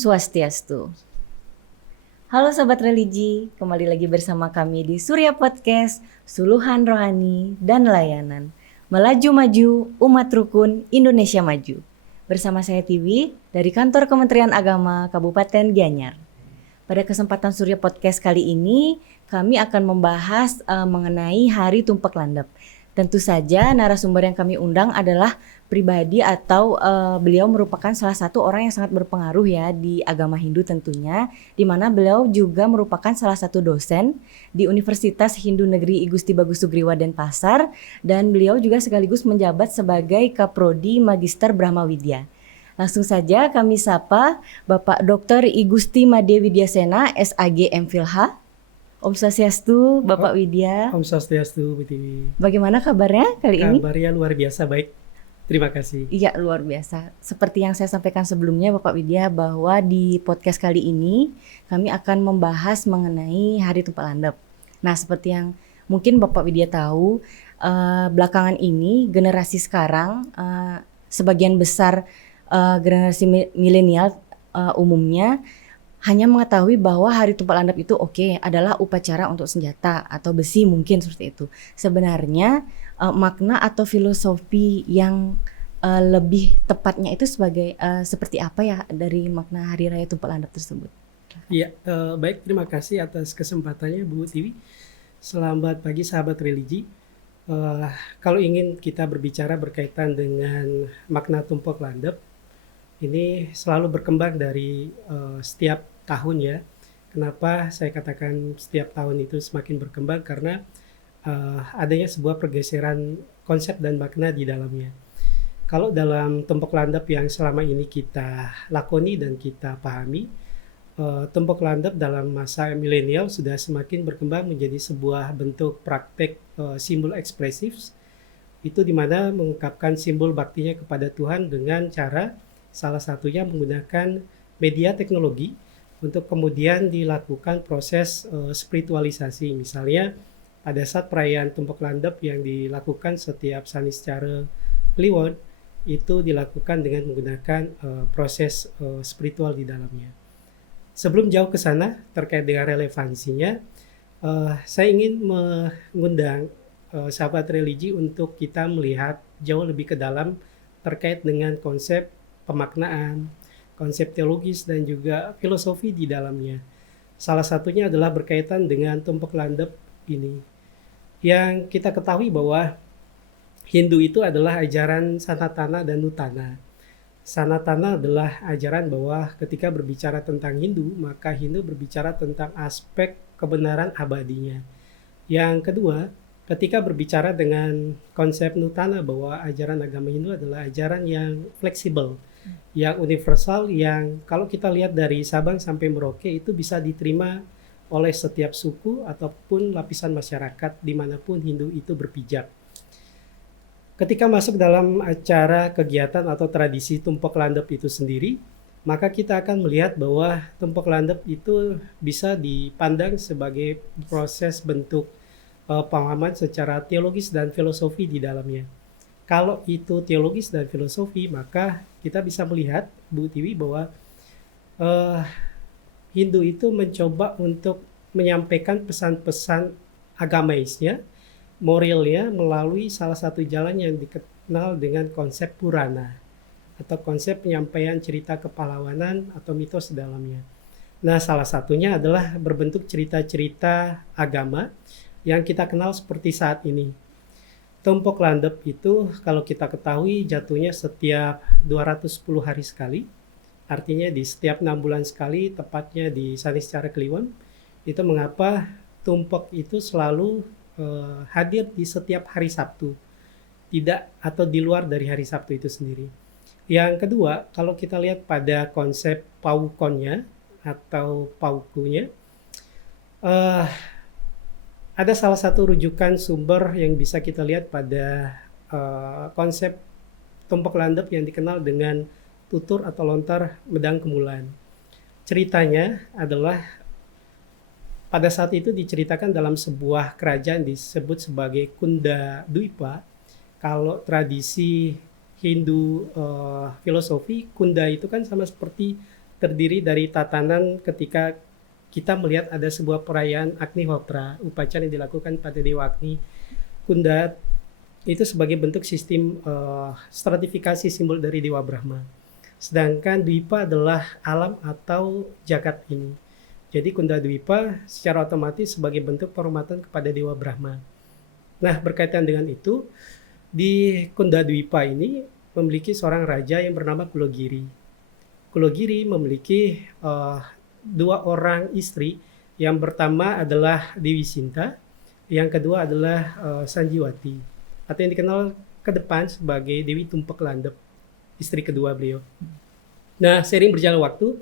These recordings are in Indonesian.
Swastiastu. Halo Sobat Religi, kembali lagi bersama kami di Surya Podcast, Suluhan Rohani dan Layanan. Melaju maju, umat rukun, Indonesia maju. Bersama saya Tiwi dari Kantor Kementerian Agama Kabupaten Gianyar. Pada kesempatan Surya Podcast kali ini, kami akan membahas mengenai Hari Tumpak Landep. Tentu saja narasumber yang kami undang adalah pribadi atau beliau merupakan salah satu orang yang sangat berpengaruh ya di agama Hindu tentunya, di mana beliau juga merupakan salah satu dosen di Universitas Hindu Negeri I Gusti Bagus Sugriwa Denpasar, dan beliau juga sekaligus menjabat sebagai Kaprodi Magister Brahma Widya. Langsung saja kami sapa Bapak Dr. I Gusti Made Widyasena, SAG MPhilH. Om Swastiastu, Bapak Widya. Om Swastiastu, Bu Tiwi. Bagaimana kabarnya kali ini? Kabarnya luar biasa baik. Terima kasih. Iya, luar biasa. Seperti yang saya sampaikan sebelumnya Bapak Widya, bahwa di podcast kali ini kami akan membahas mengenai Hari Tumpak Landep. Nah, seperti yang mungkin Bapak Widya tahu, belakangan ini generasi sekarang, sebagian besar generasi milenial umumnya hanya mengetahui bahwa Hari Tumpak Landep itu adalah upacara untuk senjata atau besi, mungkin seperti itu. Sebenarnya makna atau filosofi yang lebih tepatnya itu sebagai seperti apa ya dari makna Hari Raya Tumpak Landep tersebut? Iya, baik, terima kasih atas kesempatannya Bu Tiwi. Selamat pagi sahabat religi. Kalau ingin kita berbicara berkaitan dengan makna Tumpak Landep, ini selalu berkembang dari setiap tahun ya. Kenapa saya katakan setiap tahun itu semakin berkembang? Karena adanya sebuah pergeseran konsep dan makna di dalamnya. Kalau dalam Tumpak Landep yang selama ini kita lakoni dan kita pahami, Tumpak Landep dalam masa milenial sudah semakin berkembang menjadi sebuah bentuk praktek simbol ekspresif, itu dimana mengungkapkan simbol baktinya kepada Tuhan dengan cara salah satunya menggunakan media teknologi untuk kemudian dilakukan proses spiritualisasi. Misalnya pada saat perayaan Tumpak Landep yang dilakukan setiap Saniscara Kliwon, itu dilakukan dengan menggunakan proses spiritual di dalamnya. Sebelum jauh ke sana terkait dengan relevansinya, saya ingin mengundang sahabat religi untuk kita melihat jauh lebih ke dalam terkait dengan konsep pemaknaan, konsep teologis dan juga filosofi di dalamnya. Salah satunya adalah berkaitan dengan Tumpak Landep ini. Yang kita ketahui bahwa Hindu itu adalah ajaran Sanatana dan Nutana. Sanatana adalah ajaran bahwa ketika berbicara tentang Hindu, maka Hindu berbicara tentang aspek kebenaran abadinya. Yang kedua, ketika berbicara dengan konsep Nutana bahwa ajaran agama Hindu adalah ajaran yang fleksibel, yang universal, yang kalau kita lihat dari Sabang sampai Merauke itu bisa diterima oleh setiap suku ataupun lapisan masyarakat dimanapun Hindu itu berpijak. Ketika masuk dalam acara kegiatan atau tradisi Tumpak Landep itu sendiri, maka kita akan melihat bahwa Tumpak Landep itu bisa dipandang sebagai proses bentuk pemahaman secara teologis dan filosofi di dalamnya. Kalau itu teologis dan filosofi, maka kita bisa melihat, Bu Tiwi, bahwa Hindu itu mencoba untuk menyampaikan pesan-pesan agamaisnya, moralnya, melalui salah satu jalan yang dikenal dengan konsep Purana, atau konsep penyampaian cerita kepahlawanan atau mitos dalamnya. Nah, salah satunya adalah berbentuk cerita-cerita agama yang kita kenal seperti saat ini. Tumpak Landep itu kalau kita ketahui jatuhnya setiap 210 hari sekali, artinya di setiap 6 bulan sekali, tepatnya di Saniscara Kliwon. Itu mengapa tumpak itu selalu hadir di setiap hari Sabtu, tidak atau di luar dari hari Sabtu itu sendiri. Yang kedua, kalau kita lihat pada konsep paukonnya atau paukunya, ada salah satu rujukan sumber yang bisa kita lihat pada konsep Tumpak Landep yang dikenal dengan tutur atau lontar medang kemulan. Ceritanya adalah pada saat itu diceritakan dalam sebuah kerajaan disebut sebagai Kunda Dwipa. Kalau tradisi Hindu filosofi, Kunda itu kan sama seperti terdiri dari tatanan ketika kita melihat ada sebuah perayaan Agnihotra, upacara yang dilakukan pada Dewa Agni, Kunda, itu sebagai bentuk sistem stratifikasi simbol dari Dewa Brahma. Sedangkan Dwipa adalah alam atau jagat ini. Jadi Kunda Dwipa secara otomatis sebagai bentuk penghormatan kepada Dewa Brahma. Nah, berkaitan dengan itu, di Kunda Dwipa ini memiliki seorang raja yang bernama Kulogiri. Kulogiri memiliki dua orang istri. Yang pertama adalah Dewi Sinta, yang kedua adalah Sanjiwati, atau yang dikenal ke depan sebagai Dewi Tumpak Landep, istri kedua beliau. Nah, seiring berjalan waktu,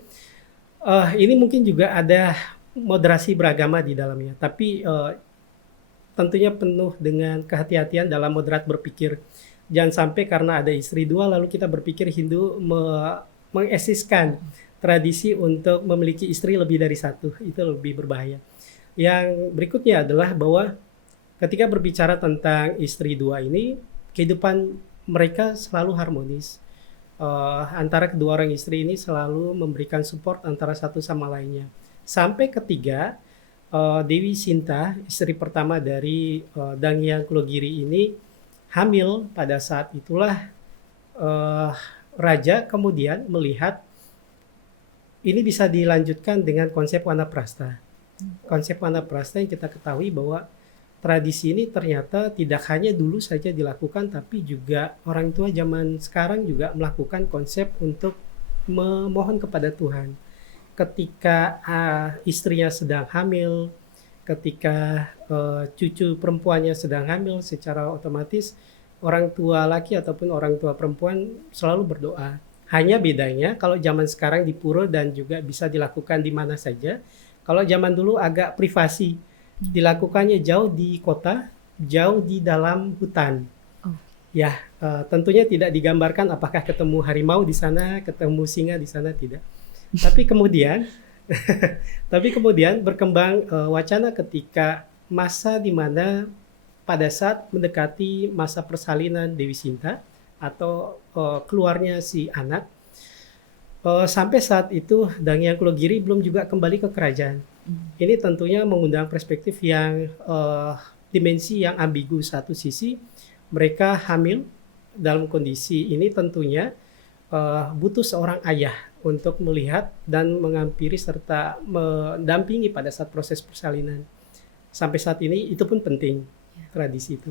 ini mungkin juga ada moderasi beragama di dalamnya, tapi tentunya penuh dengan kehati-hatian dalam moderat berpikir. Jangan sampai karena ada istri dua lalu kita berpikir Hindu mengeksiskan tradisi untuk memiliki istri lebih dari satu. Itu lebih berbahaya. Yang berikutnya adalah bahwa ketika berbicara tentang istri dua ini, kehidupan mereka selalu harmonis. Antara kedua orang istri ini selalu memberikan support antara satu sama lainnya. Sampai ketiga, Dewi Sinta, istri pertama dari Dang Hyang Kulogiri ini, hamil. Pada saat itulah raja kemudian melihat ini bisa dilanjutkan dengan konsep Wanaprastha. Konsep Wanaprastha yang kita ketahui bahwa tradisi ini ternyata tidak hanya dulu saja dilakukan, tapi juga orang tua zaman sekarang juga melakukan konsep untuk memohon kepada Tuhan. Ketika istrinya sedang hamil, ketika cucu perempuannya sedang hamil, secara otomatis orang tua laki ataupun orang tua perempuan selalu berdoa. Hanya bedanya kalau zaman sekarang di pura dan juga bisa dilakukan di mana saja. Kalau zaman dulu agak privasi, dilakukannya jauh di kota, jauh di dalam hutan. Ya, tentunya tidak digambarkan apakah ketemu harimau di sana, ketemu singa di sana, tidak. Tapi kemudian berkembang wacana ketika masa di mana pada saat mendekati masa persalinan Dewi Sinta atau keluarnya si anak, sampai saat itu Dang Hyang Kulogiri belum juga kembali ke kerajaan. Ini tentunya mengundang perspektif yang dimensi yang ambigu. Satu sisi mereka hamil, dalam kondisi ini tentunya butuh seorang ayah untuk melihat dan mengampiri serta mendampingi pada saat proses persalinan. Sampai saat ini itu pun penting, tradisi itu.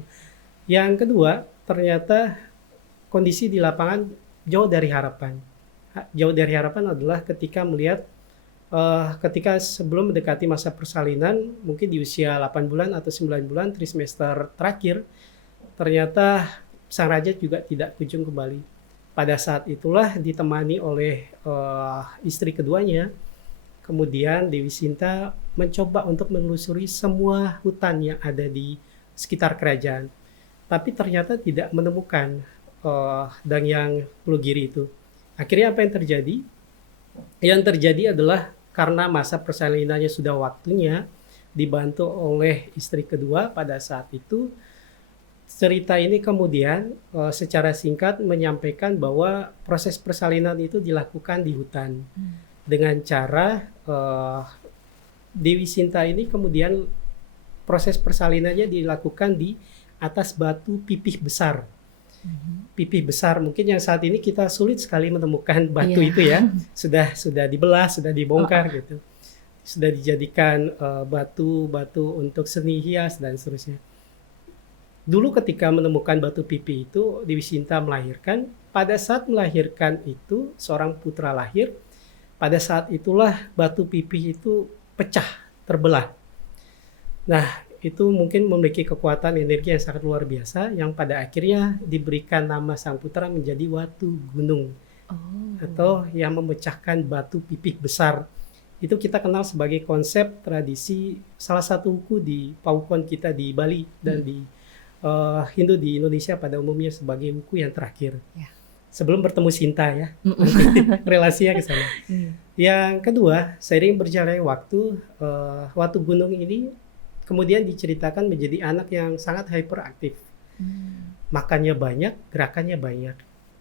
Yang kedua, ternyata kondisi di lapangan jauh dari harapan. Jauh dari harapan adalah ketika melihat ketika sebelum mendekati masa persalinan, mungkin di usia 8 bulan atau 9 bulan, trimester terakhir, ternyata sang raja juga tidak kunjung kembali. Pada saat itulah ditemani oleh istri keduanya, kemudian Dewi Sinta mencoba untuk menelusuri semua hutan yang ada di sekitar kerajaan. Tapi ternyata tidak menemukan Dang Hyang Kulogiri itu. Akhirnya apa yang terjadi? Yang terjadi adalah karena masa persalinannya sudah waktunya, dibantu oleh istri kedua pada saat itu, cerita ini kemudian secara singkat menyampaikan bahwa proses persalinan itu dilakukan di hutan. Dengan cara Dewi Sinta ini kemudian proses persalinannya dilakukan di atas batu pipih besar. Pipih besar mungkin yang saat ini kita sulit sekali menemukan batu itu ya. Sudah dibelah, sudah dibongkar gitu. Sudah dijadikan batu-batu untuk seni hias dan seterusnya. Dulu ketika menemukan batu pipih itu, Dewi Sinta melahirkan. Pada saat melahirkan itu, seorang putra lahir. Pada saat itulah batu pipih itu pecah, terbelah. Nah, itu mungkin memiliki kekuatan energi yang sangat luar biasa, yang pada akhirnya diberikan nama sang putra menjadi Watu Gunung. Atau yang memecahkan batu pipih besar. Itu kita kenal sebagai konsep tradisi salah satu huku di Paukuan kita di Bali dan di Hindu di Indonesia pada umumnya sebagai huku yang terakhir. Sebelum bertemu Sinta ya, relasinya ke sana. Yang kedua, seiring berjalannya waktu, Watu Gunung ini kemudian diceritakan menjadi anak yang sangat hyperaktif. Makannya banyak, gerakannya banyak.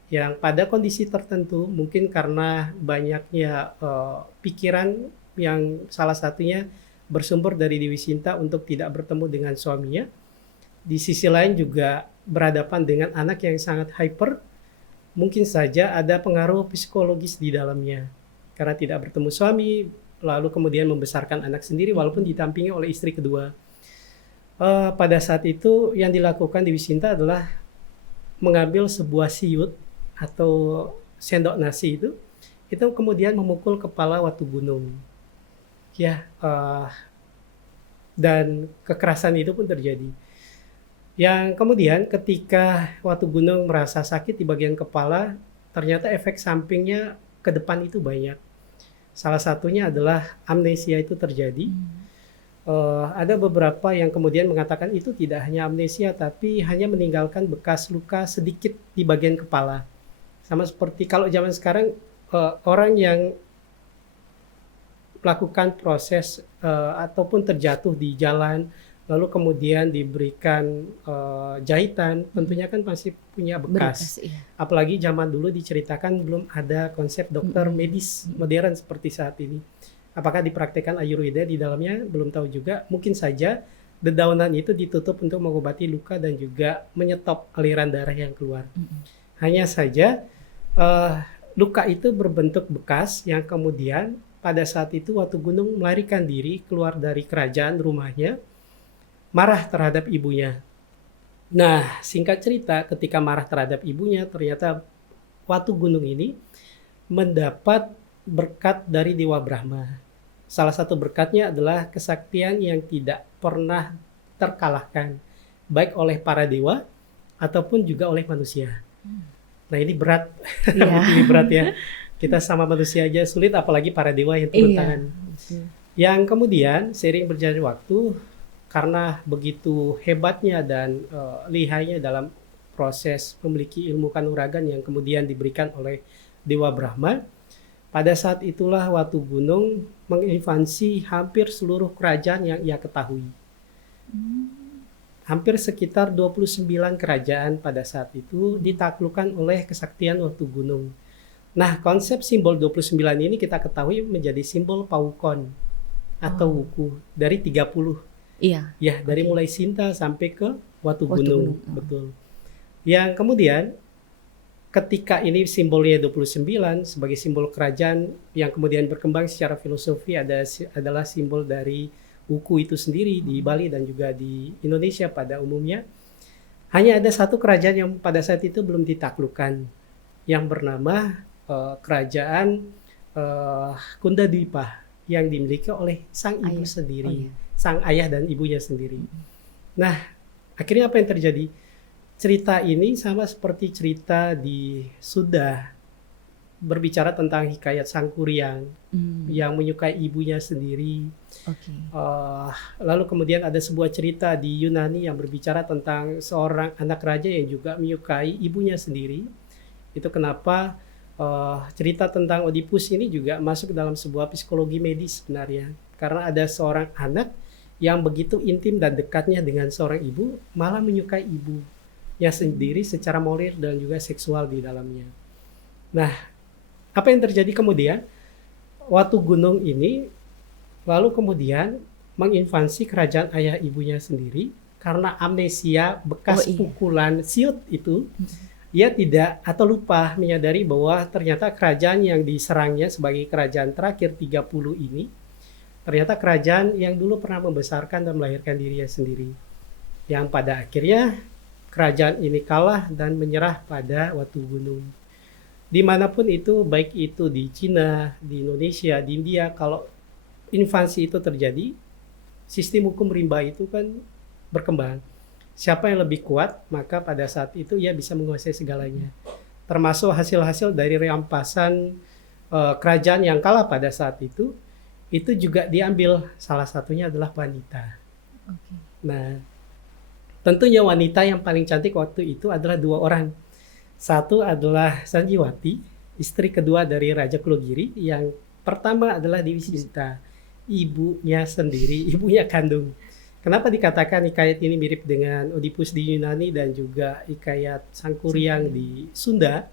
yang pada kondisi tertentu mungkin karena banyaknya pikiran yang salah satunya bersumber dari Dewi Sinta untuk tidak bertemu dengan suaminya. Di sisi lain juga berhadapan dengan anak yang sangat hyper, mungkin saja ada pengaruh psikologis di dalamnya. Karena tidak bertemu suami, lalu kemudian membesarkan anak sendiri walaupun ditampingi oleh istri kedua. Pada saat itu yang dilakukan Dewi Sinta adalah mengambil sebuah siut atau sendok nasi itu kemudian memukul kepala Watu Gunung. Ya, dan kekerasan itu pun terjadi. Yang kemudian ketika Watu Gunung merasa sakit di bagian kepala, ternyata efek sampingnya ke depan itu banyak. Salah satunya adalah amnesia itu terjadi. Ada beberapa yang kemudian mengatakan itu tidak hanya amnesia, tapi hanya meninggalkan bekas luka sedikit di bagian kepala. Sama seperti kalau zaman sekarang orang yang melakukan proses ataupun terjatuh di jalan, lalu kemudian diberikan jahitan, tentunya kan masih punya bekas. Iya. Apalagi zaman dulu diceritakan belum ada konsep dokter medis modern seperti saat ini. Apakah dipraktikkan Ayurveda di dalamnya? Belum tahu juga. Mungkin saja dedaunan itu ditutup untuk mengobati luka dan juga menyetop aliran darah yang keluar. Hanya saja luka itu berbentuk bekas yang kemudian pada saat itu Watu Gunung melarikan diri keluar dari kerajaan rumahnya, marah terhadap ibunya. Nah, singkat cerita, ketika marah terhadap ibunya, ternyata Watu Gunung ini mendapat berkat dari Dewa Brahma. Salah satu berkatnya adalah kesaktian yang tidak pernah terkalahkan, baik oleh para dewa ataupun juga oleh manusia. Nah ini berat, ini berat ya. Kita sama manusia aja sulit, apalagi para dewa yang turun tangan. Yang kemudian seiring berjalannya waktu, karena begitu hebatnya dan lihainya dalam proses memiliki ilmu kanuragan yang kemudian diberikan oleh Dewa Brahma, pada saat itulah Watu Gunung menginvasi hampir seluruh kerajaan yang ia ketahui. Hampir sekitar 29 kerajaan pada saat itu ditaklukkan oleh kesaktian Watu Gunung. Nah, konsep simbol 29 ini kita ketahui menjadi simbol Paukon atau Wuku dari 30. Iya. Ya, dari mulai Sinta sampai ke Watu Gunung. Betul. Yang kemudian ketika ini simbolnya 29 sebagai simbol kerajaan yang kemudian berkembang secara filosofi adalah simbol dari Wuku itu sendiri di Bali dan juga di Indonesia pada umumnya. Hanya ada satu kerajaan yang pada saat itu belum ditaklukkan yang bernama kerajaan Kundadwipa yang dimiliki oleh sang ibu sendiri, sang ayah dan ibunya sendiri. Nah, akhirnya apa yang terjadi? Cerita ini sama seperti cerita di Sunda, berbicara tentang hikayat Sang Kuryang yang menyukai ibunya sendiri. Lalu kemudian ada sebuah cerita di Yunani yang berbicara tentang seorang anak raja yang juga menyukai ibunya sendiri. Itu kenapa cerita tentang Oedipus ini juga masuk dalam sebuah psikologi medis sebenarnya. Karena ada seorang anak yang begitu intim dan dekatnya dengan seorang ibu, malah menyukai ibunya sendiri secara moral dan juga seksual di dalamnya. Nah, apa yang terjadi kemudian? Watu Gunung ini lalu kemudian menginvasi kerajaan ayah ibunya sendiri karena amnesia bekas pukulan siut itu. Ia tidak atau lupa menyadari bahwa ternyata kerajaan yang diserangnya sebagai kerajaan terakhir 30 ini ternyata kerajaan yang dulu pernah membesarkan dan melahirkan dirinya sendiri. Yang pada akhirnya kerajaan ini kalah dan menyerah pada Watu Gunung. Dimanapun itu, baik itu di Cina, di Indonesia, di India, kalau invasi itu terjadi, sistem hukum rimba itu kan berkembang. Siapa yang lebih kuat, maka pada saat itu ia bisa menguasai segalanya. Termasuk hasil-hasil dari rampasan kerajaan yang kalah pada saat itu juga diambil, salah satunya adalah wanita. Nah, tentunya wanita yang paling cantik waktu itu adalah dua orang. Satu adalah Sanjiwati, istri kedua dari Raja Kulogiri. Yang pertama adalah Dewi Sinta, ibunya sendiri, ibunya kandung. Kenapa dikatakan hikayat ini mirip dengan Oedipus di Yunani dan juga hikayat Sangkuriang di Sunda?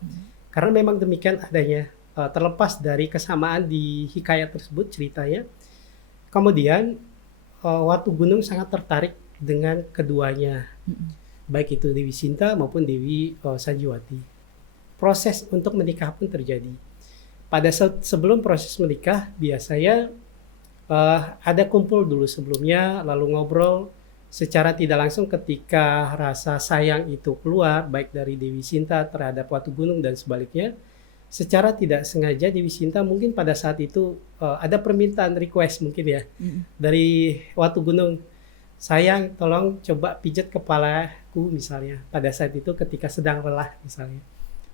Karena memang demikian adanya, terlepas dari kesamaan di hikayat tersebut ceritanya. Kemudian Watu Gunung sangat tertarik dengan keduanya, baik itu Dewi Sinta maupun Dewi Sanjiwati. Proses untuk menikah pun terjadi. Pada sebelum proses menikah, biasanya ada kumpul dulu sebelumnya, lalu ngobrol secara tidak langsung ketika rasa sayang itu keluar, baik dari Dewi Sinta terhadap Watu Gunung dan sebaliknya. Secara tidak sengaja Dewi Sinta mungkin pada saat itu ada permintaan request mungkin ya dari Watu Gunung, sayang tolong coba pijat kepalaku misalnya, pada saat itu ketika sedang lelah misalnya.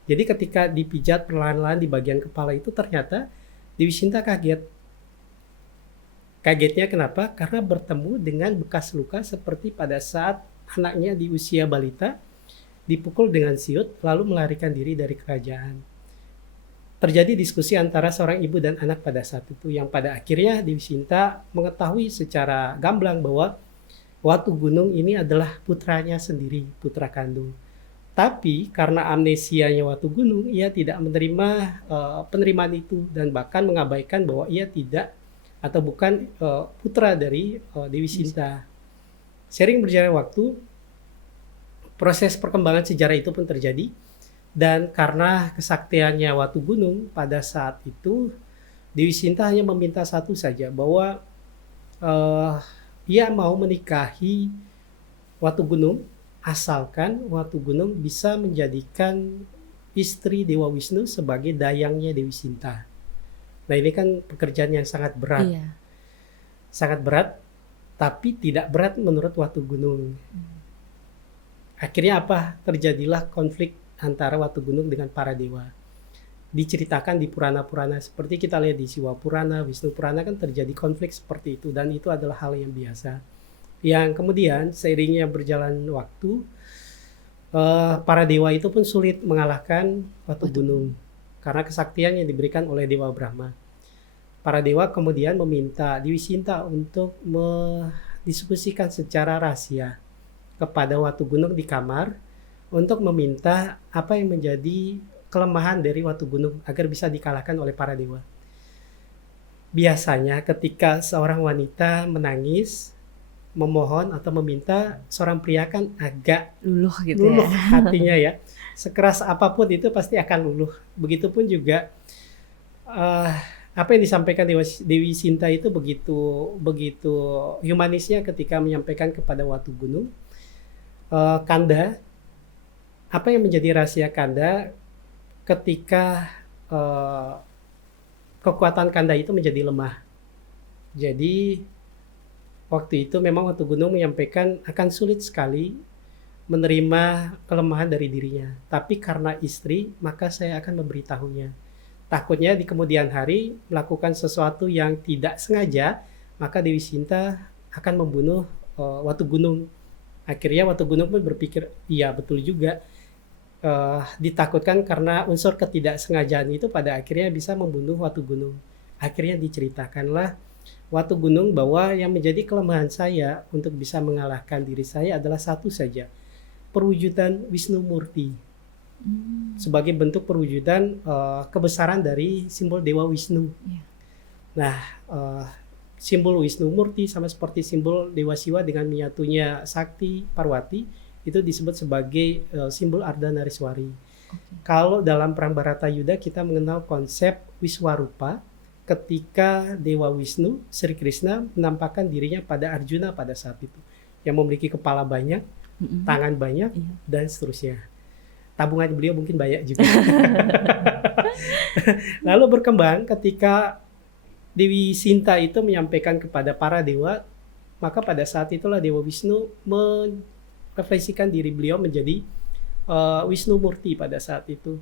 Jadi ketika dipijat perlahan-lahan di bagian kepala itu ternyata Dewi Sinta kaget. Kagetnya kenapa? Karena bertemu dengan bekas luka seperti pada saat anaknya di usia balita dipukul dengan siut lalu melarikan diri dari kerajaan. Terjadi diskusi antara seorang ibu dan anak pada saat itu yang pada akhirnya Dewi Sinta mengetahui secara gamblang bahwa Watu Gunung ini adalah putranya sendiri, putra kandung. Tapi karena amnesianya Watu Gunung, ia tidak menerima penerimaan itu dan bahkan mengabaikan bahwa ia tidak atau bukan putra dari Dewi Sinta. Sering berjalan waktu, proses perkembangan sejarah itu pun terjadi, dan karena kesaktiannya Watu Gunung pada saat itu, Dewi Sinta hanya meminta satu saja, bahwa ia mau menikahi Watu Gunung asalkan Watu Gunung bisa menjadikan istri Dewa Wisnu sebagai dayangnya Dewi Sinta. Nah ini kan pekerjaan yang sangat berat, sangat berat, tapi tidak berat menurut Watu Gunung. Akhirnya apa? Terjadilah konflik antara Watu Gunung dengan para dewa. Diceritakan di Purana-Purana, seperti kita lihat di Siwa Purana, Wisnu Purana kan terjadi konflik seperti itu, dan itu adalah hal yang biasa. Yang kemudian seiringnya berjalan waktu, para dewa itu pun sulit mengalahkan Watu Gunung. Karena kesaktian yang diberikan oleh Dewa Brahma. Para dewa kemudian meminta Dewi Sinta untuk mendiskusikan secara rahasia kepada Watu Gunung di kamar untuk meminta apa yang menjadi kelemahan dari Watu Gunung agar bisa dikalahkan oleh para dewa. Biasanya ketika seorang wanita menangis, memohon atau meminta, seorang pria kan agak Luluh gitu luluh ya. hatinya ya. Sekeras apapun itu pasti akan luluh. Begitupun juga apa yang disampaikan Dewi Sinta itu begitu humanisnya ketika menyampaikan kepada Watu Gunung. Kanda, apa yang menjadi rahasia Kanda ketika kekuatan Kanda itu menjadi lemah. Jadi waktu itu memang Watu Gunung menyampaikan akan sulit sekali menerima kelemahan dari dirinya. Tapi karena istri, maka saya akan memberitahunya. Takutnya di kemudian hari melakukan sesuatu yang tidak sengaja, maka Dewi Sinta akan membunuh Watu Gunung. Akhirnya Watu Gunung pun berpikir, iya betul juga. Ditakutkan karena unsur ketidaksengajaan itu pada akhirnya bisa membunuh Watu Gunung. Akhirnya diceritakanlah Watu Gunung bahwa yang menjadi kelemahan saya untuk bisa mengalahkan diri saya adalah satu saja, perwujudan Wisnu Murti sebagai bentuk perwujudan kebesaran dari simbol Dewa Wisnu. Nah, simbol Wisnu Murti sama seperti simbol Dewa Siwa dengan menyatunya Sakti Parwati itu disebut sebagai simbol Ardhanariswari. Kalau dalam Perang Bharatayuda kita mengenal konsep Wiswarupa ketika Dewa Wisnu, Sri Krishna menampakkan dirinya pada Arjuna pada saat itu, yang memiliki kepala banyak, tangan banyak, dan seterusnya. Tabungan beliau mungkin banyak juga. Lalu berkembang ketika Dewi Sinta itu menyampaikan kepada para dewa, maka pada saat itulah Dewa Wisnu merefleksikan diri beliau menjadi Wisnu Murti pada saat itu.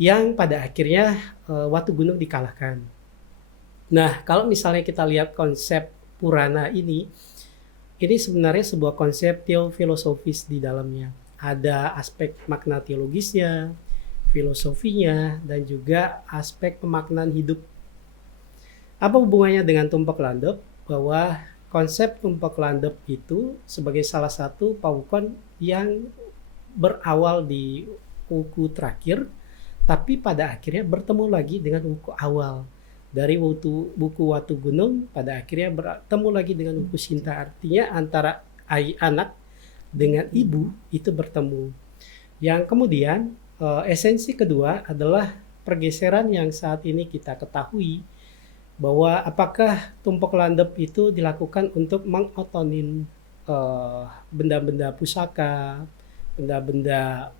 Yang pada akhirnya Watu Gunung dikalahkan. Nah, kalau misalnya kita lihat konsep Purana ini sebenarnya sebuah konsep teofilosofis di dalamnya. Ada aspek makna teologisnya, filosofinya, dan juga aspek pemaknaan hidup. Apa hubungannya dengan Tumpak Landep? Bahwa konsep tumpek landep itu sebagai salah satu pawukon yang berawal di wuku terakhir, tapi pada akhirnya bertemu lagi dengan wuku awal. Dari buku Watu Gunung pada akhirnya bertemu lagi dengan wuku Sinta. Artinya antara anak dengan ibu itu bertemu. Yang kemudian esensi kedua adalah pergeseran yang saat ini kita ketahui bahwa apakah tumpek landep itu dilakukan untuk mengotonin benda-benda pusaka, benda-benda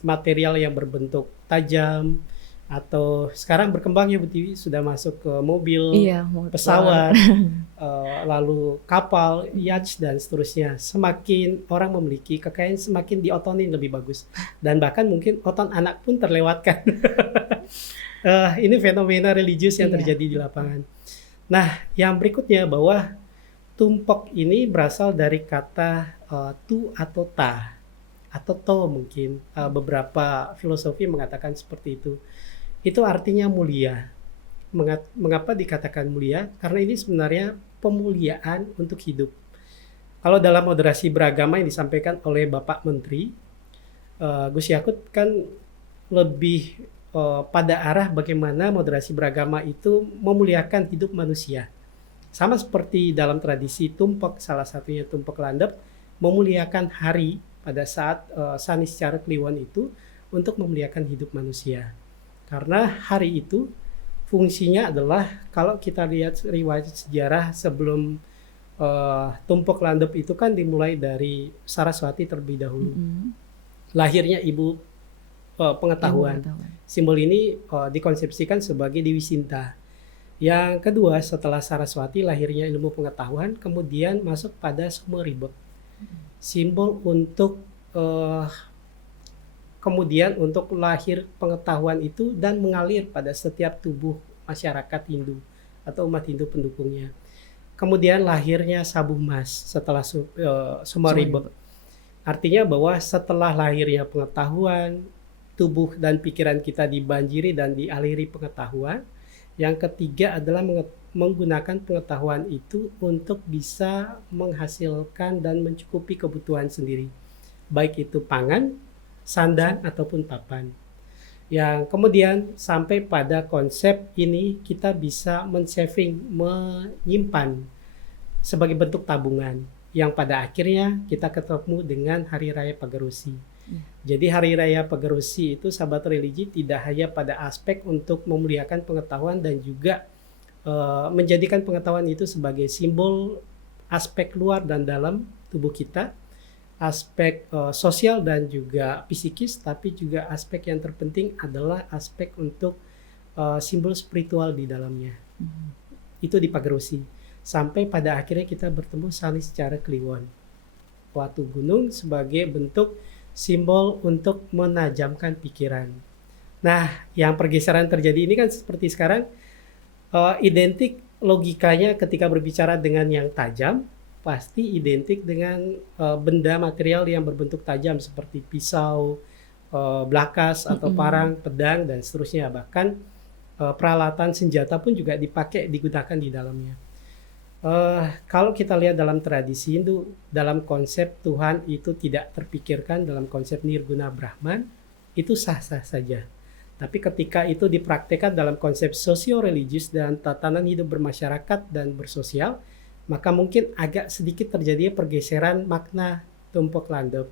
material yang berbentuk tajam, atau sekarang berkembang ya Bu Tiwi, sudah masuk ke mobil, pesawat, lalu kapal, yacht dan seterusnya. Semakin orang memiliki kekayaan, semakin diotonin lebih bagus, dan bahkan mungkin oton anak pun terlewatkan. Ini fenomena religius yang terjadi di lapangan. Nah, yang berikutnya bahwa tumpek ini berasal dari kata tu atau ta atau to mungkin. Beberapa filosofi mengatakan seperti itu. Itu artinya mulia. Mengapa dikatakan mulia? Karena ini sebenarnya pemuliaan untuk hidup. Kalau dalam moderasi beragama yang disampaikan oleh Bapak Menteri, Gus Yakut kan lebih pada arah bagaimana moderasi beragama itu memuliakan hidup manusia. Sama seperti dalam tradisi tumpek, salah satunya tumpek landep, memuliakan hari pada saat Saniscara Kliwon itu untuk memuliakan hidup manusia. Karena hari itu fungsinya adalah, kalau kita lihat riwayat sejarah sebelum tumpek landep itu kan dimulai dari Saraswati terlebih dahulu. Lahirnya ibu pengetahuan. Simbol ini dikonsepsikan sebagai Dewi Sinta. Yang kedua, setelah Saraswati lahirnya ilmu pengetahuan, kemudian masuk pada Sumeribek. Simbol untuk kemudian untuk lahir pengetahuan itu dan mengalir pada setiap tubuh masyarakat Hindu atau umat Hindu pendukungnya. Kemudian lahirnya Sabuh Mas setelah Sumeribek. Artinya bahwa setelah lahirnya pengetahuan, tubuh dan pikiran kita dibanjiri dan dialiri pengetahuan. Yang ketiga adalah menggunakan pengetahuan itu untuk bisa menghasilkan dan mencukupi kebutuhan sendiri, baik itu pangan, sandang, ataupun papan. Yang kemudian sampai pada konsep ini kita bisa men-saving, menyimpan sebagai bentuk tabungan, yang pada akhirnya kita ketemu dengan Hari Raya Pagersi. Jadi Hari Raya Pagersi itu, sahabat religi, tidak hanya pada aspek untuk memuliakan pengetahuan dan juga menjadikan pengetahuan itu sebagai simbol aspek luar dan dalam tubuh kita, aspek sosial dan juga psikis, tapi juga aspek yang terpenting adalah aspek untuk simbol spiritual di dalamnya. Itu di Pagersi. Sampai pada akhirnya kita bertemu Saniscara Kliwon, Watu Gunung, sebagai bentuk simbol untuk menajamkan pikiran. Nah, yang pergeseran terjadi ini kan seperti sekarang identik logikanya ketika berbicara dengan yang tajam, pasti identik dengan benda material yang berbentuk tajam seperti pisau, blakas atau parang, pedang dan seterusnya. Bahkan peralatan senjata pun juga digunakan di dalamnya. Kalau kita lihat dalam tradisi Hindu, dalam konsep Tuhan itu tidak terpikirkan dalam konsep Nirguna Brahman, itu sah-sah saja. Tapi ketika itu dipraktekkan dalam konsep sosio-religius dan tatanan hidup bermasyarakat dan bersosial, maka mungkin agak sedikit terjadi pergeseran makna tumpek landep,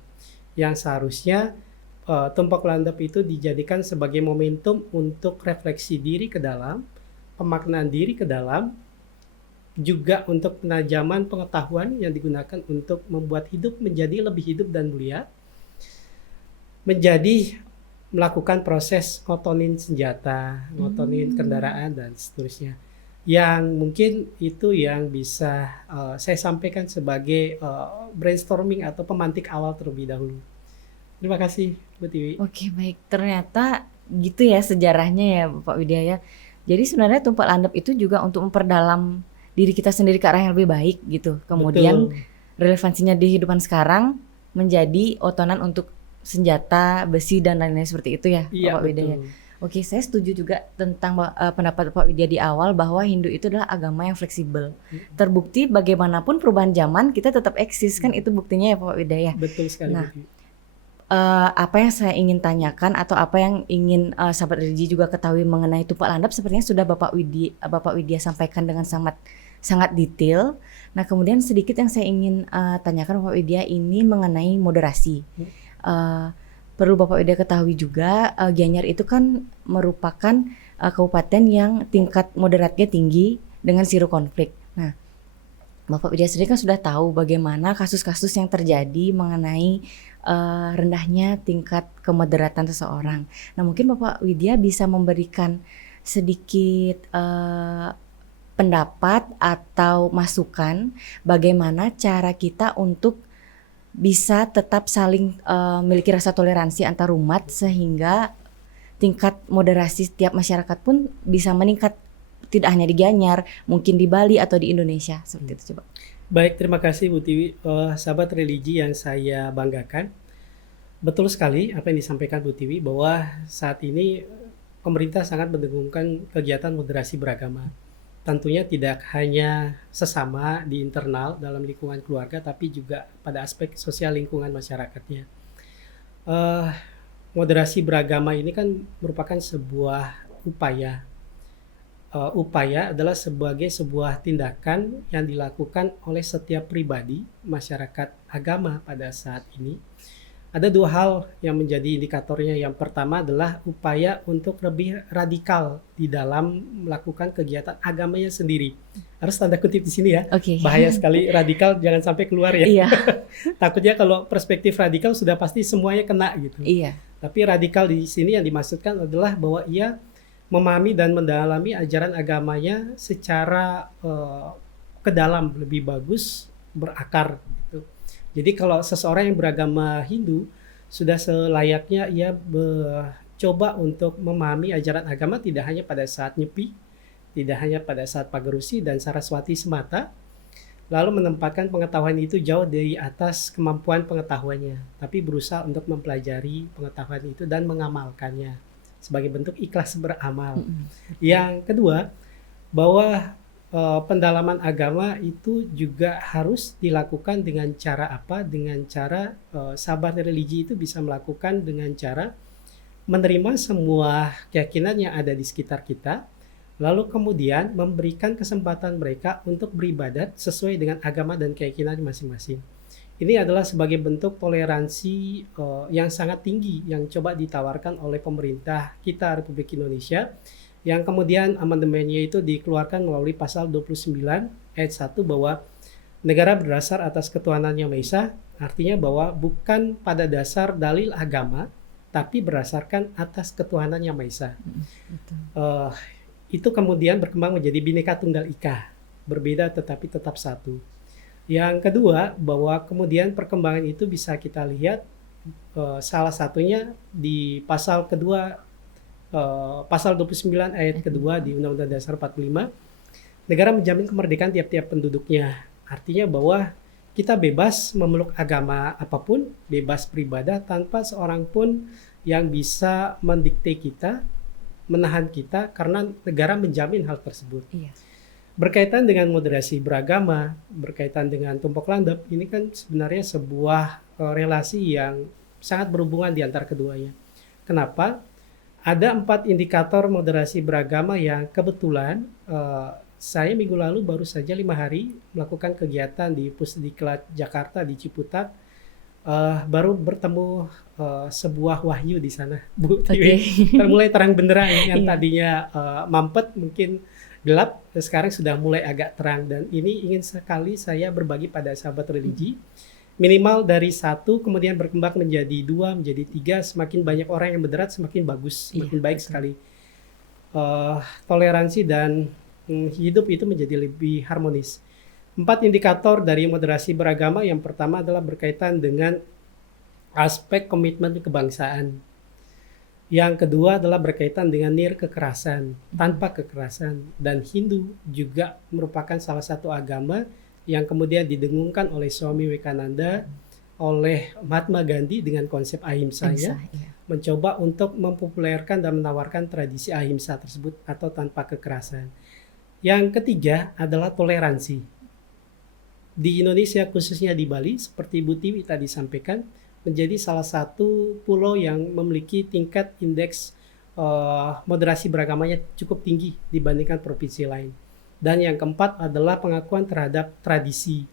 yang seharusnya tumpek landep itu dijadikan sebagai momentum untuk refleksi diri ke dalam, pemaknaan diri ke dalam, juga untuk penajaman pengetahuan yang digunakan untuk membuat hidup menjadi lebih hidup dan mulia, menjadi melakukan proses ngotonin senjata, ngotonin kendaraan dan seterusnya. Yang mungkin itu yang bisa saya sampaikan sebagai brainstorming atau pemantik awal terlebih dahulu. Terima kasih Bu Tiwi. Oke, baik. Ternyata gitu ya sejarahnya ya Bapak Widya. Jadi sebenarnya tumpek landep itu juga untuk memperdalam diri kita sendiri ke arah yang lebih baik gitu. Kemudian relevansinya di kehidupan sekarang menjadi otonan untuk senjata, besi dan lain-lain seperti itu ya, Iya, Bapak Widya. Oke, saya setuju juga tentang pendapat Pak Widya di awal bahwa Hindu itu adalah agama yang fleksibel. Terbukti bagaimanapun perubahan zaman kita tetap eksis kan, itu buktinya ya Pak Widya ya. Betul sekali. Nah, apa yang saya ingin tanyakan atau apa yang ingin sahabat religi juga ketahui mengenai tumpang landap sepertinya sudah Bapak Widya sampaikan dengan sangat detail. Nah, kemudian sedikit yang saya ingin tanyakan Bapak Widya ini mengenai moderasi. Perlu Bapak Widya ketahui juga Gianyar itu kan merupakan kabupaten yang tingkat moderatnya tinggi dengan zero konflik. Nah, Bapak Widya sendiri kan sudah tahu bagaimana kasus-kasus yang terjadi mengenai rendahnya tingkat kemoderatan seseorang. Nah, mungkin Bapak Widya bisa memberikan sedikit pendapat atau masukan bagaimana cara kita untuk bisa tetap saling memiliki rasa toleransi antar umat sehingga tingkat moderasi setiap masyarakat pun bisa meningkat, tidak hanya di Gianyar, mungkin di Bali atau di Indonesia, seperti itu coba. Baik, terima kasih Bu Tiwi. Sahabat religi yang saya banggakan, betul sekali apa yang disampaikan Bu Tiwi bahwa saat ini pemerintah sangat mendengungkan kegiatan moderasi beragama. Tentunya tidak hanya sesama di internal dalam lingkungan keluarga, tapi juga pada aspek sosial lingkungan masyarakatnya. Moderasi beragama ini kan merupakan sebuah upaya. Upaya adalah sebagai sebuah tindakan yang dilakukan oleh setiap pribadi masyarakat agama pada saat ini. Ada dua hal yang menjadi indikatornya. Yang pertama adalah upaya untuk lebih radikal di dalam melakukan kegiatan agamanya sendiri. Harus tanda kutip di sini ya. Okay. Bahaya sekali radikal, jangan sampai keluar ya. Iya. Takutnya kalau perspektif radikal sudah pasti semuanya kena gitu. Iya. Tapi radikal di sini yang dimaksudkan adalah bahwa ia memahami dan mendalami ajaran agamanya secara ke dalam, lebih bagus, berakar gitu. Jadi kalau seseorang yang beragama Hindu sudah selayaknya ia coba untuk memahami ajaran agama tidak hanya pada saat nyepi, tidak hanya pada saat Pagerusi dan Saraswati semata, lalu menempatkan pengetahuan itu jauh dari atas kemampuan pengetahuannya, tapi berusaha untuk mempelajari pengetahuan itu dan mengamalkannya sebagai bentuk ikhlas beramal. Yang kedua, bahwa pendalaman agama itu juga harus dilakukan dengan cara apa? Dengan cara sahabat religi itu bisa melakukan dengan cara menerima semua keyakinan yang ada di sekitar kita, lalu kemudian memberikan kesempatan mereka untuk beribadat sesuai dengan agama dan keyakinan masing-masing. Ini adalah sebagai bentuk toleransi yang sangat tinggi yang coba ditawarkan oleh pemerintah kita Republik Indonesia, yang kemudian amandemennya itu dikeluarkan melalui pasal 29 ayat 1 bahwa negara berdasar atas ketuhanan Yang Maha Esa, artinya bahwa bukan pada dasar dalil agama, tapi berdasarkan atas ketuhanan Yang Maha Esa. Itu kemudian berkembang menjadi Bhinneka Tunggal Ika, berbeda tetapi tetap satu. Yang kedua, bahwa kemudian perkembangan itu bisa kita lihat salah satunya di pasal kedua, pasal 29 ayat kedua di Undang-Undang Dasar 45, negara menjamin kemerdekaan tiap-tiap penduduknya. Artinya bahwa kita bebas memeluk agama apapun, bebas beribadah tanpa seorang pun yang bisa mendikte kita, menahan kita, karena negara menjamin hal tersebut. Iya. Berkaitan dengan moderasi beragama, berkaitan dengan tumpang landap, ini kan sebenarnya sebuah relasi yang sangat berhubungan di antara keduanya. Kenapa? Ada 4 indikator moderasi beragama yang kebetulan saya minggu lalu baru saja 5 hari melakukan kegiatan di Pusdiklat Jakarta di Ciputat, baru bertemu sebuah wahyu di sana, Bu Tiwi. Mulai terang benderang yang tadinya mampet mungkin gelap, sekarang sudah mulai agak terang, dan ini ingin sekali saya berbagi pada sahabat religi. Minimal dari 1 kemudian berkembang menjadi 2, menjadi 3, semakin banyak orang yang berderat semakin bagus, semakin baik sekali. Toleransi dan hidup itu menjadi lebih harmonis. 4 indikator dari moderasi beragama, yang pertama adalah berkaitan dengan aspek komitmen kebangsaan. Yang kedua adalah berkaitan dengan nir kekerasan, tanpa kekerasan. Dan Hindu juga merupakan salah satu agama yang kemudian didengungkan oleh Swami Vivekananda, oleh Mahatma Gandhi dengan konsep ahimsanya, mencoba untuk mempopulerkan dan menawarkan tradisi ahimsa tersebut atau tanpa kekerasan. Yang ketiga adalah toleransi. Di Indonesia khususnya di Bali, seperti Bu Tiwi tadi sampaikan, menjadi salah satu pulau yang memiliki tingkat indeks moderasi beragamanya cukup tinggi dibandingkan provinsi lain. Dan yang keempat adalah pengakuan terhadap tradisi.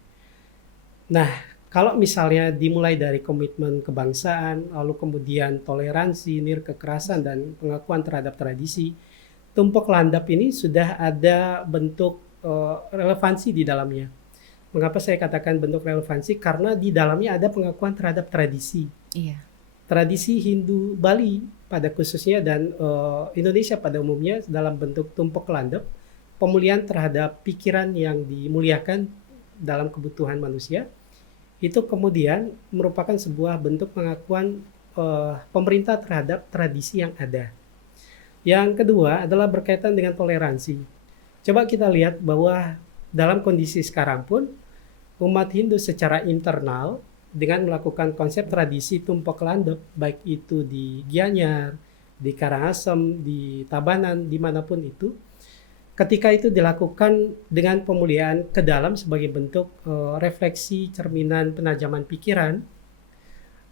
Nah, kalau misalnya dimulai dari komitmen kebangsaan, lalu kemudian toleransi, kekerasan, dan pengakuan terhadap tradisi, Tumpuk Landap ini sudah ada bentuk relevansi di dalamnya. Mengapa saya katakan bentuk relevansi? Karena di dalamnya ada pengakuan terhadap tradisi. Iya. Tradisi Hindu Bali pada khususnya dan Indonesia pada umumnya dalam bentuk Tumpuk Landap, pemulihan terhadap pikiran yang dimuliakan dalam kebutuhan manusia, itu kemudian merupakan sebuah bentuk pengakuan pemerintah terhadap tradisi yang ada. Yang kedua adalah berkaitan dengan toleransi. Coba kita lihat bahwa dalam kondisi sekarang pun umat Hindu secara internal dengan melakukan konsep tradisi Tumpuk Landap, baik itu di Gianyar, di Karangasem, di Tabanan, dimanapun itu, ketika itu dilakukan dengan pemulihan ke dalam sebagai bentuk refleksi, cerminan, penajaman pikiran,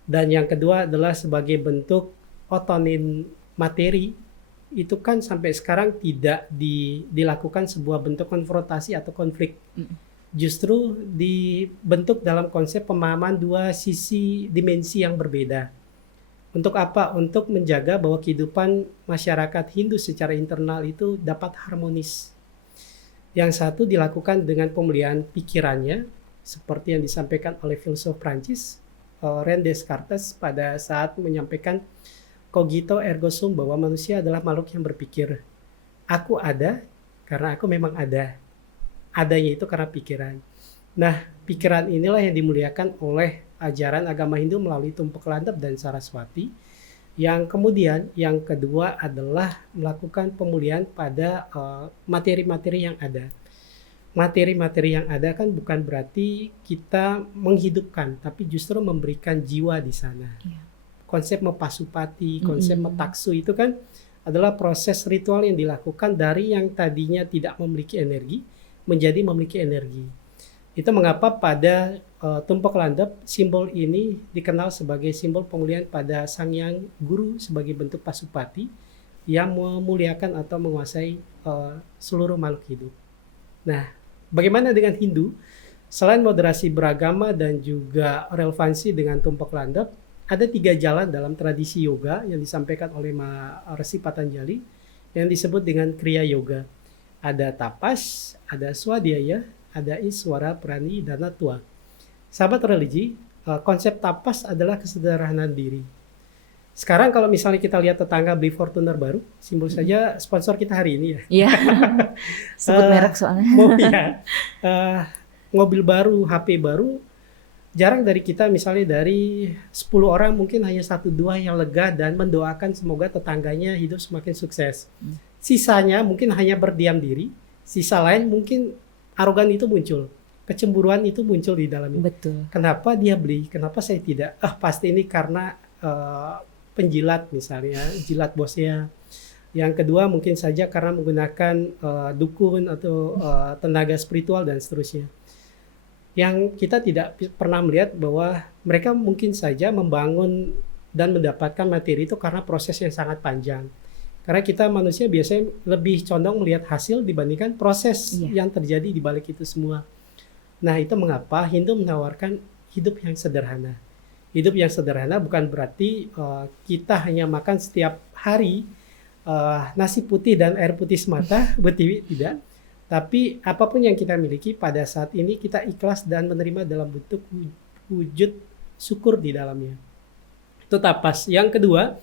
dan yang kedua adalah sebagai bentuk otonin materi, itu kan sampai sekarang tidak dilakukan sebuah bentuk konfrontasi atau konflik. Justru dibentuk dalam konsep pemahaman dua sisi dimensi yang berbeda. Untuk apa? Untuk menjaga bahwa kehidupan masyarakat Hindu secara internal itu dapat harmonis. Yang satu dilakukan dengan pemulihan pikirannya, seperti yang disampaikan oleh filsuf Prancis, René Descartes, pada saat menyampaikan cogito ergo sum, bahwa manusia adalah makhluk yang berpikir. Aku ada karena aku memang ada. Adanya itu karena pikiran. Nah, pikiran inilah yang dimuliakan oleh ajaran agama Hindu melalui Tumpuk Landap dan Saraswati. Yang kemudian, yang kedua adalah melakukan pemulihan pada materi-materi yang ada. Materi-materi yang ada kan bukan berarti kita menghidupkan, tapi justru memberikan jiwa di sana. Yeah. Konsep mepasupati, konsep metaksu itu kan adalah proses ritual yang dilakukan dari yang tadinya tidak memiliki energi menjadi memiliki energi. Itu mengapa pada Tumpuk Landap simbol ini dikenal sebagai simbol pemulihan pada Sang Hyang Guru sebagai bentuk pasupati yang memuliakan atau menguasai seluruh makhluk hidup. Nah, bagaimana dengan Hindu? Selain moderasi beragama dan juga relevansi dengan Tumpuk Landap, ada 3 jalan dalam tradisi yoga yang disampaikan oleh Maharishi Patanjali yang disebut dengan Kriya Yoga. Ada tapas, ada swadhyaya, ada iswara, prani, dan natwa. Sahabat religi, konsep tapas adalah kesederhanaan diri. Sekarang kalau misalnya kita lihat tetangga beli Fortuner baru, simbol saja sponsor kita hari ini ya. Iya, sebut merek soalnya. Mobil baru, HP baru, jarang dari kita misalnya dari 10 orang mungkin hanya 1-2 yang lega dan mendoakan semoga tetangganya hidup semakin sukses. Sisanya mungkin hanya berdiam diri, sisa lain mungkin arogan itu muncul, kecemburuan itu muncul di dalamnya. Betul. Kenapa dia beli? Kenapa saya tidak? Pasti ini karena penjilat misalnya, jilat bosnya. Yang kedua mungkin saja karena menggunakan dukun atau tenaga spiritual dan seterusnya. Yang kita tidak pernah melihat bahwa mereka mungkin saja membangun dan mendapatkan materi itu karena proses yang sangat panjang. Karena kita manusia biasanya lebih condong melihat hasil dibandingkan proses yang terjadi di balik itu semua. Nah, itu mengapa Hindu menawarkan hidup yang sederhana. Hidup yang sederhana bukan berarti kita hanya makan setiap hari nasi putih dan air putih semata, betiwi, tidak. Tapi apapun yang kita miliki pada saat ini kita ikhlas dan menerima dalam bentuk wujud syukur di dalamnya. Itu tapas. Yang kedua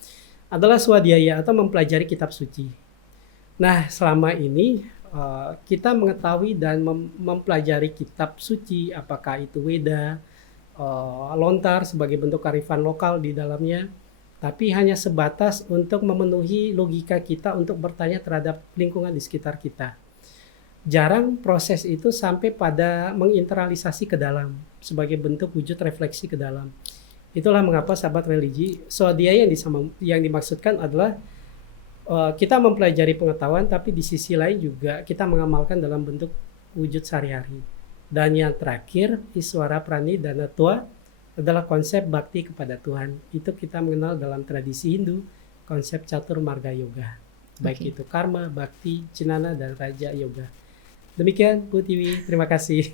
adalah swadhyaya atau mempelajari kitab suci. Nah, selama ini kita mengetahui dan mempelajari kitab suci, apakah itu Weda, lontar sebagai bentuk kearifan lokal di dalamnya, tapi hanya sebatas untuk memenuhi logika kita untuk bertanya terhadap lingkungan di sekitar kita. Jarang proses itu sampai pada menginternalisasi ke dalam sebagai bentuk wujud refleksi ke dalam. Itulah mengapa sahabat religi, swadhyaya yang dimaksudkan adalah kita mempelajari pengetahuan, tapi di sisi lain juga kita mengamalkan dalam bentuk wujud sehari-hari. Dan yang terakhir, Iswara Prani Danatua adalah konsep bakti kepada Tuhan. Itu kita mengenal dalam tradisi Hindu, konsep Catur Marga Yoga. Baik itu karma, bakti, cenana, dan raja yoga. Demikian Bu Tiwi, terima kasih.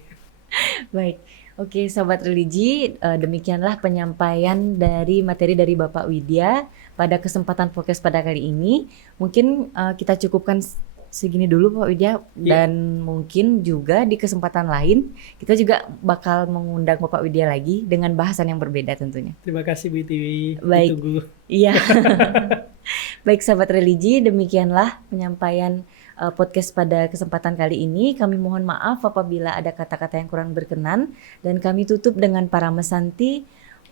Baik, oke Sobat Religi, demikianlah penyampaian dari materi dari Bapak Widya pada kesempatan podcast pada kali ini. Mungkin kita cukupkan segini dulu Pak Widya, dan mungkin juga di kesempatan lain kita juga bakal mengundang Bapak Widya lagi dengan bahasan yang berbeda tentunya. Terima kasih Bu Tiwi. Baik. Ditunggu. Iya. Baik Sahabat Religi, demikianlah penyampaian podcast pada kesempatan kali ini. Kami mohon maaf apabila ada kata-kata yang kurang berkenan, dan kami tutup dengan para mesanti.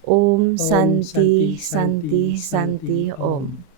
Om Santi Santi Santi Om.